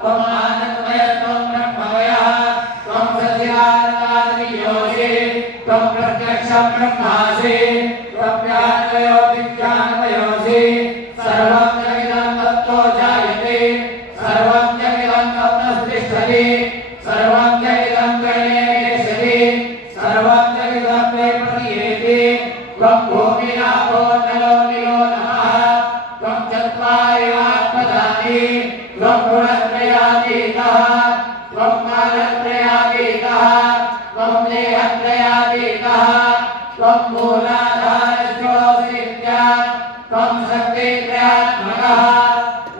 त्वम् आनन्दमय त्वं ब्रह्ममयः त्वं सच्चिदानन्दयोषि त्वं प्रत्यक्षं ब्रह्मासि त्वं ज्ञानमयो विज्ञानमयोषि सर्वं जगदं तत्तो जायते सर्वं जगदं तत्तिष्ठति सर्वं जगदं गणेशति सर्वं जगदं मे प्रतीयेति त्वं भूमिरापो नलो निलो नमः त्वं चत्वारि आत्मदानि त्वं गुणत्रयातीतः त्वं कालत्रयातीतः त्वं देहत्रयातीतः त्वं मूलाधारस्योऽसि नित्यं त्वं शक्तित्रयात्मकः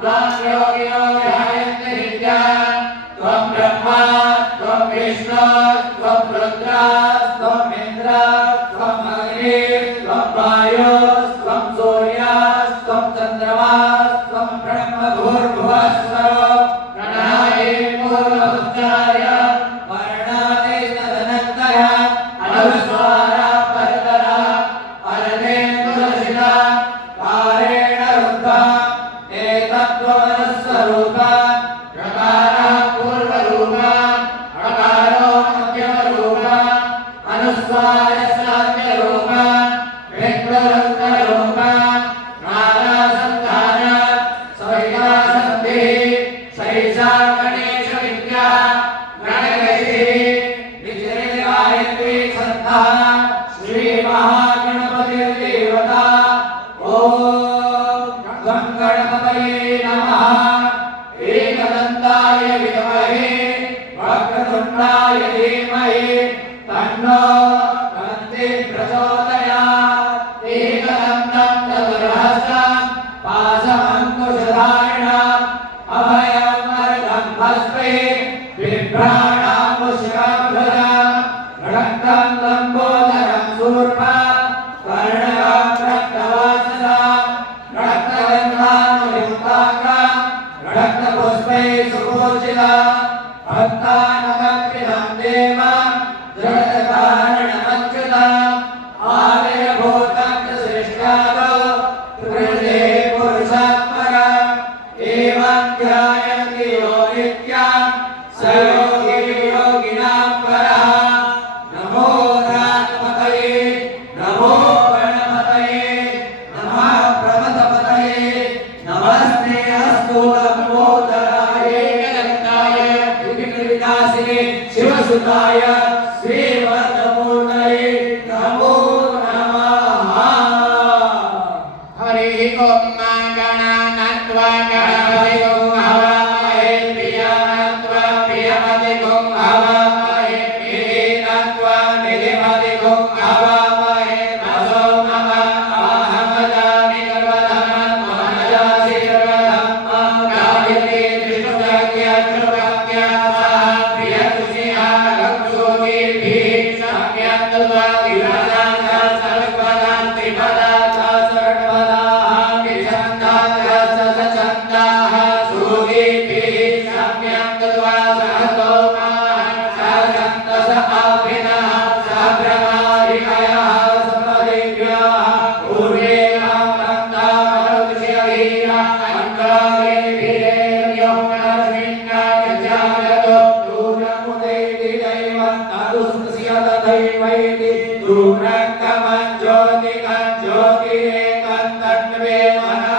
त्वं योगिनो ध्यायन्ति नित्यं त्वं ब्रह्मा त्वं विष्णु त्वं रुद्र त्वं इन्द्र त्वं अग्नि त्वं वायु त्वं सूर्य त्वं चन्द्रमा त्वं ब्रह्म भूर्भुवस्सुः प्रणवे पूर्वोच्चार्य वर्णादि तदनन्तरः अनुस्वारः परतरः परमेन्दुरसितः कारेण रुद्धः एतत्त्वमनुस्वरूपः ऋकारः पूर्वरूपः ऋकारो मध्यमरूपः अनुस्वारः साम्यरूपः विक्लरूपः नानासन्धानः सवितासन्धिः सैषा गणेशविद्या गणगतिः निजनिर्गायत्री छन्दः श्रीमहागणपतिर्देवता ॐ गं गणपतये नमः एकदन्ताय विद्महे वक्रतुण्डाय धीमहि तन्नो दन्ति प्रचोदयात् एकदन्तं चतुर्हस्तं पाशमङ्कुशधारिणम् अभयं वरदं भस्मे बिभ्राणामुष्यभुजं रक्तं लम्बोदरं शूर्पं कर्णकं रक्तवाससं रक्तगन्धानुयुक्ताङ्गं रक्तपुष्पैः सुपूजितं भक्तानुकम्पितं देवं जगत्कारणमच्युतम् आर्यभूतं च सृष्ट्यादौ प्रकृते पुरुषात्मकम् एवं ध्यायन्ति यो नित्यं स योगी योगिनां परः नमो गणपतये नमो गणपतये नमः प्रमथपतये नमस्ते अस्तु लम्बोदराय एकदन्ताय विघ्नविनाशिने शिवसुताय श्रीवरदमूर्तये नमो नमः। हरिः ओं गणानात्वा गणपतिगुं हवामहे प्रियानात्वा प्रियपतिगुं हवामहे निधिनात्वा निधिपतिगुं हवामहे असो मम अहमदामि सर्वधमं मनजासि सर्वधम्मं गायत्री विष्णुवाक्या सह प्रियतुषिया गक्षोगीर्भिः सम्यक्त्वा विवदाता सर्वदा त्रिपदाता सर्वदाः विचन्दाः सचन्दाः सुगीभिः सम्यक्त्वा सहतोमाः सहचन्दस आभिनः सहभ्रमारिकयः समदिव्याः पूर्वेणां रक्तामरुषिवीरा अङ्गारेभिरेर्यो नरसिंहायजायतो दूरमुदैति दैवं तदुस्तस्य तथैवैति दूरङ्गमं ज्योतिकं ज्योतिरेकं तन्मे मनः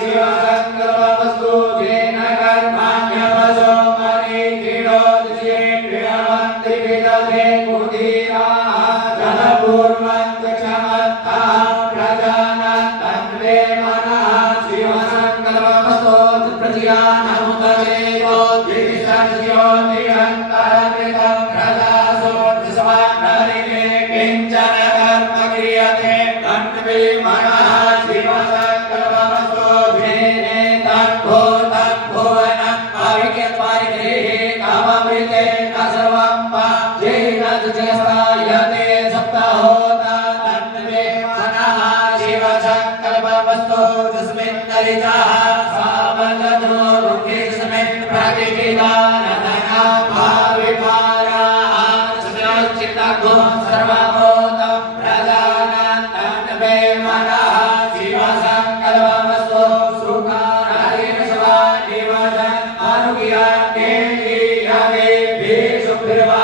शिवसङ्कल्पमस्तु येन कर्माण्यवसो मनीषिणोदशे प्रियमन्त्रिविदधे कुधीराः जलपूर्वं च क्षमन्तः प्रजानां तन्मे मनः शिवसङ्कल्पमस्तु प्रज्ञानमुदयेतो द्विसर्ज्योतिरन्तरकृतं प्रजासो दशवानरिणे किञ्चन कर्म क्रियते तन्मे मनः शिवसङ्कल्पमस्तु धेने तद्भूतं भुवनम् अविज्ञत्वारिगृहे काममृते न सर्वं वा येन जयस्तायते सप्ताहोता तन्मे मनः शिवसङ्कल्पमस्तु तस्मिन् दरितः सामलनो रुद्रेस्मिन् प्रतिष्ठिता भाविपाराः सचित्तगो सर्वभूतं प्रजानां तन्मे मनः शिवसङ्कल्पमस्तु सुखारादिवशवानिवशन् नेति यागे भेषुभिर्वा